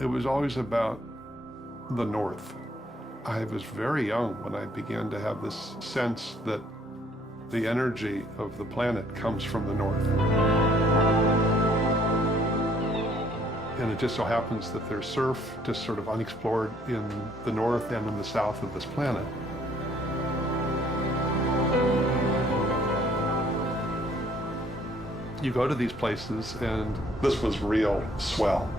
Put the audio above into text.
It was always about the North. I was very young when I began to have this sense that the energy of the planet comes from the North. And it just so happens that there's surf just sort of unexplored in the North and in the South of this planet. You go to these places and this was real swell.